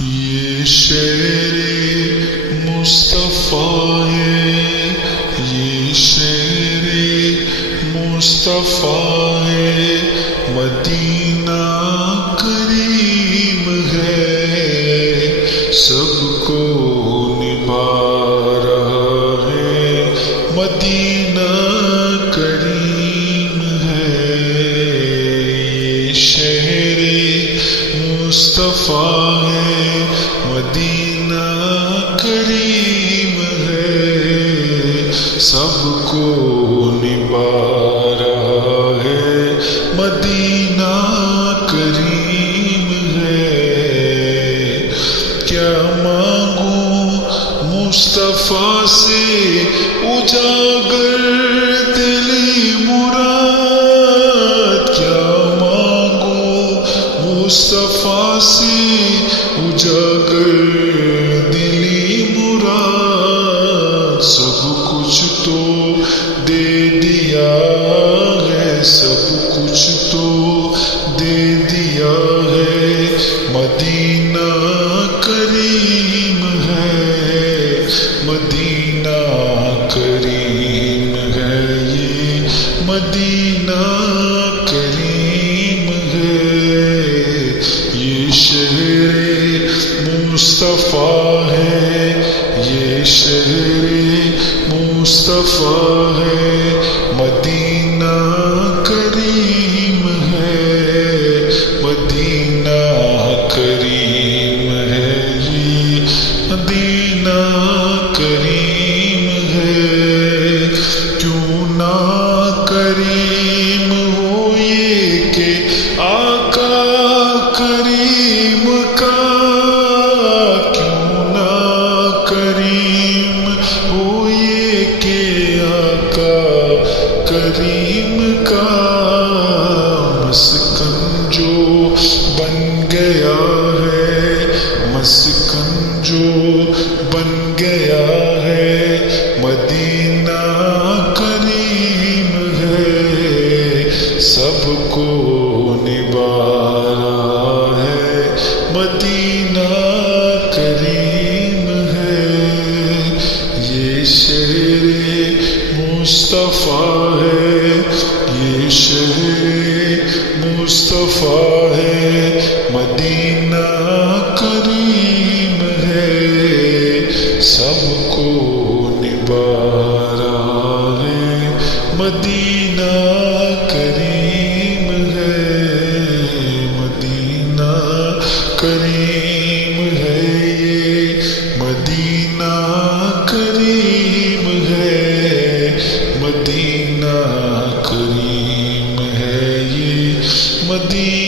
یہ شہر مصطفیٰ ہے، یہ شہر مصطفیٰ ہے، مدینہ کریم ہے، سب کو نبھا رہا ہے، مدینہ کریم ہے۔ یہ شہر مصطفیٰ ہے، مدینہ کریم ہے، سب کو نبھا رہا ہے، مدینہ کریم ہے۔ کیا مانگوں مصطفیٰ سے اجاگر دلی مراد، کیا مانگوں مصطفیٰ سے اجاگر دلی مراد، سب کچھ تو دے دیا ہے، سب کچھ تو دے دیا ہے، مدینہ کریم ہے، مدینہ کریم ہے، یہ مدینہ کریم ہے۔ یہ شہر مصطفیٰ ہے، یہ شہر مصطفیٰ ہے، مدینہ کریم ہے، مدینہ کریم ہے، یہ مدینہ کریم ہے۔ کیوں نہ کریم ہو یہ کہ آقا کریم کا، کیوں نہ کریم ہو یہ کہ آقا کریم کا، مسکن جو بن گیا ہے، مسکن جو بن گیا ہے، مدینہ کریم ہے، سب کو نبھا رہا ہے، مدینہ کریم ہے۔ یہ شہر مصطفیٰ ہے، یہ شہر مصطفیٰ ہے، مدینہ کریم ہے، سب کو نبھا رہا ہے، مدینہ کریم ہے، مدینہ کریم ہے، یہ مدینہ کریم ہے، مدینہ کریم ہے، یہ مدینہ